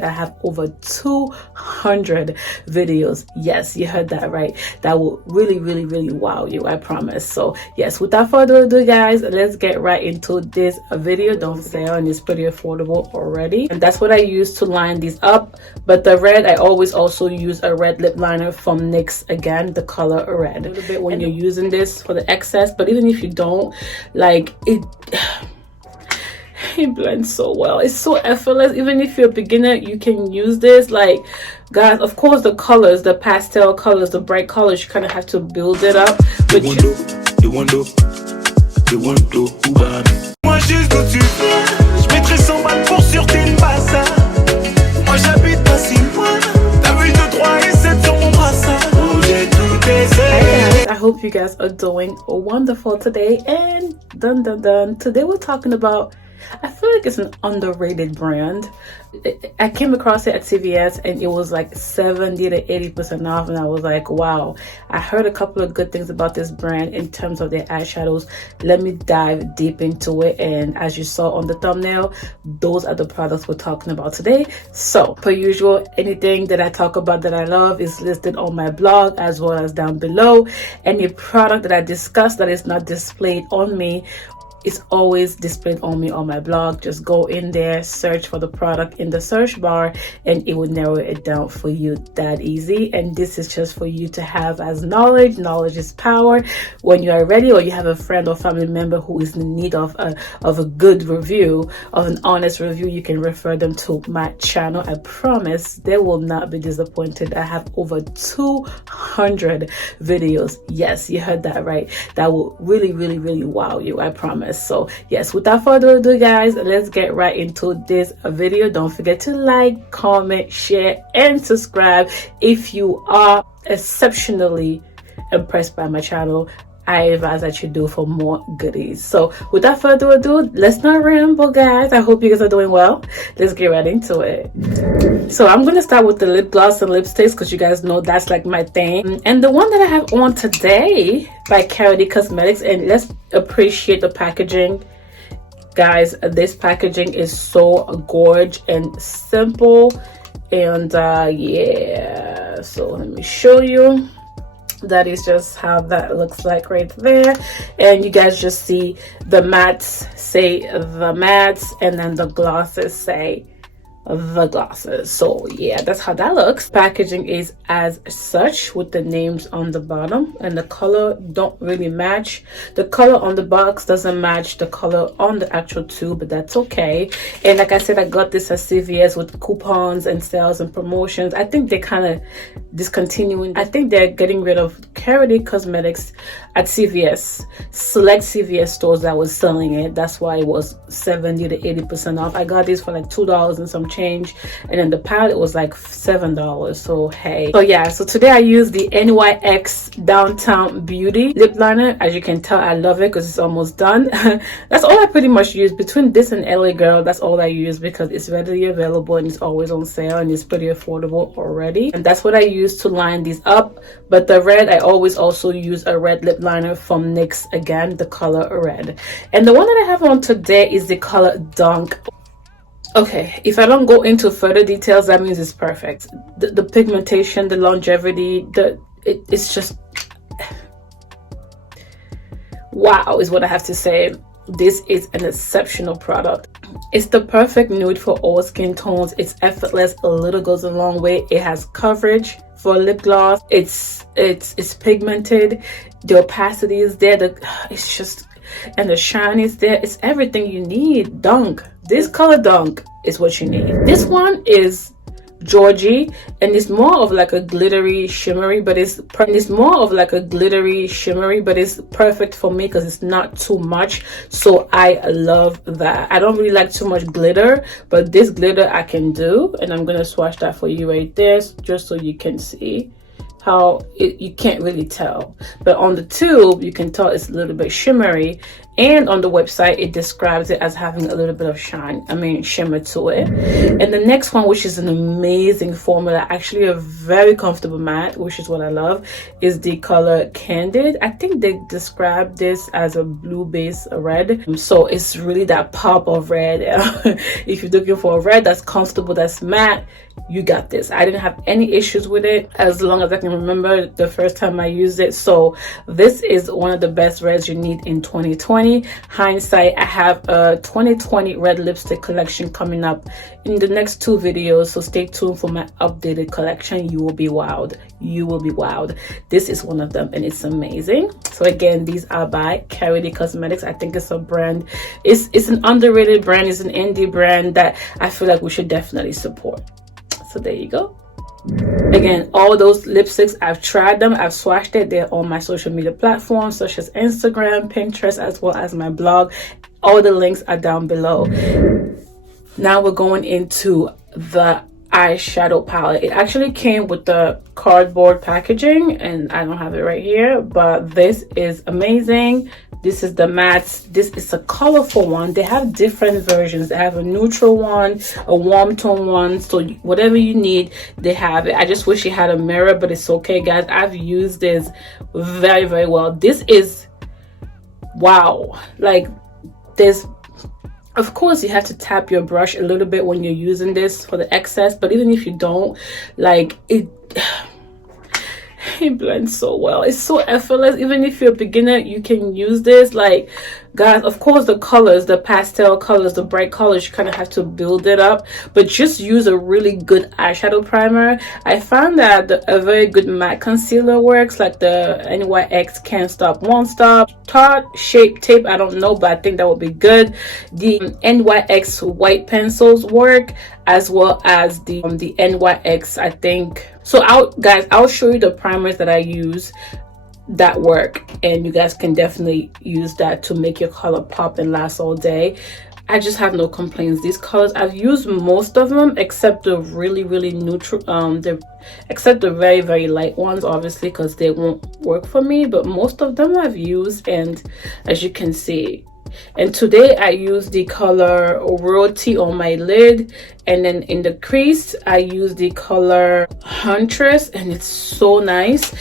I have over 200 videos. Yes, you heard that right. That will really wow you, I promise. So yes, without further ado guys, let's get right into this video. Don't say on it's pretty affordable already, and that's what I use to line these up. But the red, I always also use a red lip liner from NYX, again the color red, a little bit when you're using this for the excess. But even if you don't, like it blends so well. It's so effortless. Even if you're a beginner, you can use this. Like guys, of course the colors, the pastel colors, the bright colors, you kind of have to build it up. But moi juste d'où tu viens, je mettrai 100 balles pour sûreté de pas ça. Moi j'habite pas si loin, t'as vu 2, 3 et 7 sur mon brassard. J'ai tout essayé. I hope you guys are doing wonderful today, and today we're talking about, I feel like it's an underrated brand. I came across it at CVS and it was like 70 to 80% off, and I was like, wow. I heard a couple of good things about this brand in terms of their eyeshadows. Let me dive deep into it, and as you saw on the thumbnail, those are the products we're talking about today. So per usual, anything that I talk about that I love is listed on my blog as well as down below. Any product that I discuss that is not displayed on me, it's always displayed on me on my blog. Just go in there, search for the product in the search bar, and it will narrow it down for you. That easy. And this is just for you to have as knowledge. Knowledge is power. When you are ready, or you have a friend or family member who is in need of a good review, of an honest review, you can refer them to my channel. I promise they will not be disappointed. I have over 200 videos. Yes, you heard that right. That will really wow you, I promise. So yes, without further ado guys, let's get right into this video. Don't forget to like, comment, share, and subscribe if you are exceptionally impressed by my channel. I advise that you do for more goodies. So without further ado, let's not ramble guys. I hope you guys are doing well. Let's get right into it. So I'm gonna start with the lip gloss and lipsticks, because you guys know that's like my thing. And the one that I have on today by Karity Cosmetics, and let's appreciate the packaging guys. This packaging is so gorgeous and simple, and yeah, so let me show you. That is just how that looks like right there. And you guys just see the mattes say the mattes, and then the glosses say the glosses. So yeah, that's how that looks. Packaging is as such with the names on the bottom, and the color don't really match. The color on the box doesn't match the color on the actual tube, but that's okay. And like I said, I got this at CVS with coupons and sales and promotions. I think they're kind of discontinuing. I think they're getting rid of Karity Cosmetics at CVS, select CVS stores that was selling it. That's why it was 70 to 80% off. I got these for like $2 and some change, and then the palette was like $7. So hey, so yeah, so today I use the NYX Downtown Beauty lip liner. As you can tell, I love it because it's almost done. That's all I pretty much use. Between this and LA Girl, that's all I use, because it's readily available and it's always on sale, and it's pretty affordable already. And that's what I use to line these up. But the red, I always also use a red lip liner from NYX, again the color red. And the one that I have on today is the color Dunk. Okay, if I don't go into further details, that means it's perfect. The pigmentation, the longevity, it's just wow is what I have to say. This is an exceptional product. It's the perfect nude for all skin tones. It's effortless. A little goes a long way. It has coverage for lip gloss. It's pigmented. The opacity is there. It's just, and the shine is there. It's everything you need. Dunk. This color Dunk is what you need. This one is Georgie, and it's more of like a glittery shimmery, but it's perfect for me because it's not too much. So I love that. I don't really like too much glitter, but this glitter I can do, and I'm gonna swatch that for you right there just so you can see how you can't really tell, but on the tube you can tell it's a little bit shimmery. and on the website it describes it as having a little bit of shimmer to it. And the next one, which is an amazing formula, actually a very comfortable matte, which is what I love, is the color Candid. I think they describe this as a blue base red, so it's really that pop of red. If you're looking for a red that's comfortable, that's matte, you got this. I didn't have any issues with it as long as I can remember the first time I used it. So this is one of the best reds you need in 2020. Hindsight, I have a 2020 red lipstick collection coming up in the next 2 videos, so stay tuned for my updated collection. You will be wowed. You will be wowed. This is one of them and it's amazing. So again, these are by Karity Cosmetics. I think it's a brand, it's an underrated brand, it's an indie brand that I feel like we should definitely support. So there you go. Again, all those lipsticks, I've tried them, I've swatched it. They're on my social media platforms such as Instagram, Pinterest, as well as my blog. All the links are down below. Now we're going into the eyeshadow palette. It actually came with the cardboard packaging and I don't have it right here, but this is amazing. This is the mattes. This is a colorful one. They have different versions. They have a neutral one, a warm tone one, so whatever you need, they have it. I just wish it had a mirror, but it's okay, guys. I've used this very, very well. This is wow. Like, there's, of course you have to tap your brush a little bit when you're using this for the excess, but even if you don't, like, it blends so well. It's so effortless. Even if you're a beginner, you can use this. Like, guys, of course the colors, the pastel colors, the bright colors, you kind of have to build it up, but just use a really good eyeshadow primer. I found that a very good matte concealer works, like the NYX Can't Stop Won't Stop. Tarte Shape Tape, I don't know, but I think that would be good. The NYX white pencils work, as well as the NYX, I think. So I'll show you the primers that I use that work, and you guys can definitely use that to make your color pop and last all day. I just have no complaints. These colors, I've used most of them except the really neutral, except the very light ones, obviously, because they won't work for me, but most of them I've used, and as you can see. And today I use the color Royalty on my lid, and then in the crease I use the color Huntress, and it's so nice.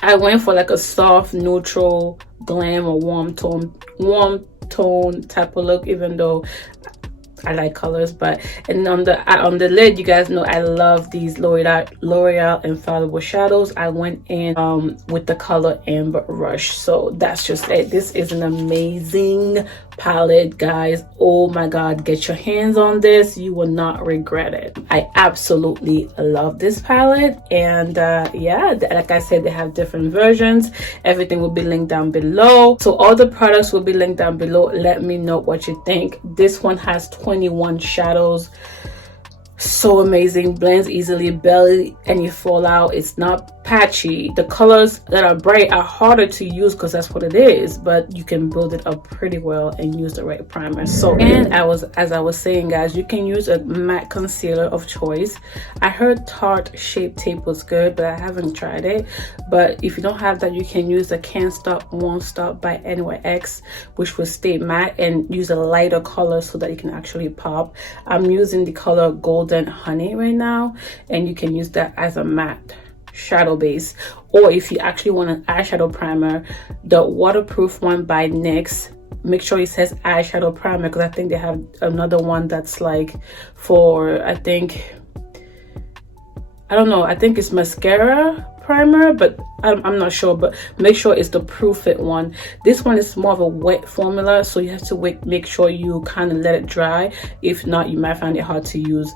I went for like a soft neutral glam or warm tone type of look, even though I like colors. But and on the lid, you guys know I love these L'Oreal Infallible shadows. I went in with the color Amber Rush. So that's just it. This is an amazing palette, guys. Oh my god, get your hands on this. You will not regret it. I absolutely love this palette. And yeah, like I said, they have different versions. Everything will be linked down below, so all the products will be linked down below. Let me know what you think. This one has 21 shadows. So amazing, blends easily, barely any fallout. It's not patchy. The colors that are bright are harder to use because that's what it is, but you can build it up pretty well and use the right primer. So, and as I was saying, guys, you can use a matte concealer of choice. I heard Tarte Shape Tape was good, but I haven't tried it. But if you don't have that, you can use the Can't Stop Won't Stop by NYX, which will stay matte, and use a lighter color so that you can actually pop. I'm using the color Golden Honey right now, and you can use that as a matte shadow base. Or if you actually want an eyeshadow primer, the waterproof one by NYX, make sure it says eyeshadow primer, because I think they have another one that's like for, I don't know, I think it's mascara primer, but I'm not sure. But make sure it's the Proof It one. This one is more of a wet formula, so you have to make sure you kind of let it dry. If not, you might find it hard to use.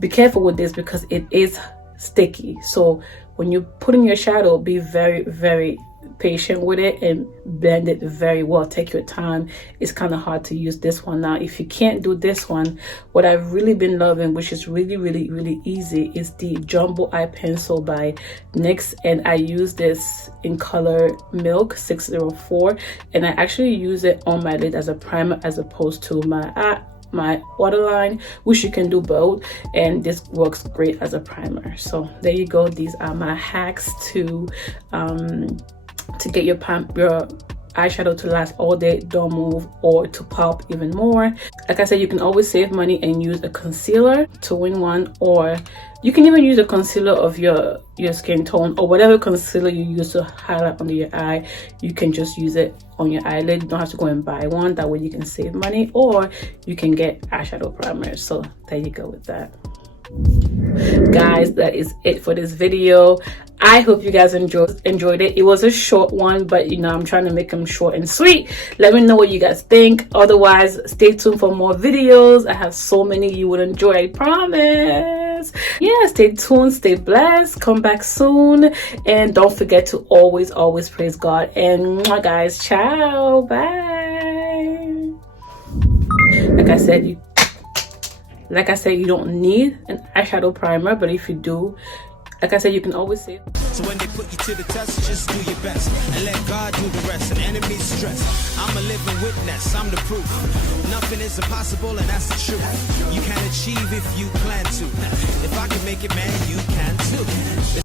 Be careful with this because it is sticky, so when you put in your shadow, be very patient with it and blend it very well. Take your time. It's kind of hard to use this one. Now if you can't do this one, what I've really been loving, which is really easy, is the Jumbo Eye Pencil by NYX, and I use this in color Milk 604, and I actually use it on my lid as a primer as opposed to my waterline, which you can do both, and this works great as a primer. So there you go. These are my hacks to get your eyeshadow to last all day, don't move, or to pop even more. Like I said, you can always save money and use a concealer, 2-in-1, or you can even use a concealer of your skin tone, or whatever concealer you use to highlight under your eye. You can just use it on your eyelid. You don't have to go and buy one. That way you can save money, or you can get eyeshadow primers. So there you go with that. Guys, that is it for this video. I hope you guys enjoyed it. It was a short one, but you know, I'm trying to make them short and sweet. Let me know what you guys think. Otherwise, stay tuned for more videos. I have so many you would enjoy, I promise. Yeah, stay tuned, stay blessed, come back soon, and don't forget to always praise God. And guys, ciao, bye. Like I said, you don't need an eyeshadow primer, but if you do, like I said, you can always save. So when they put you to the test, just do your best and let God do the rest. And enemies stress, I'm a living witness, I'm the proof. Nothing is impossible, and that's the truth. You can achieve if you plan to. If I can make it, man, you can too.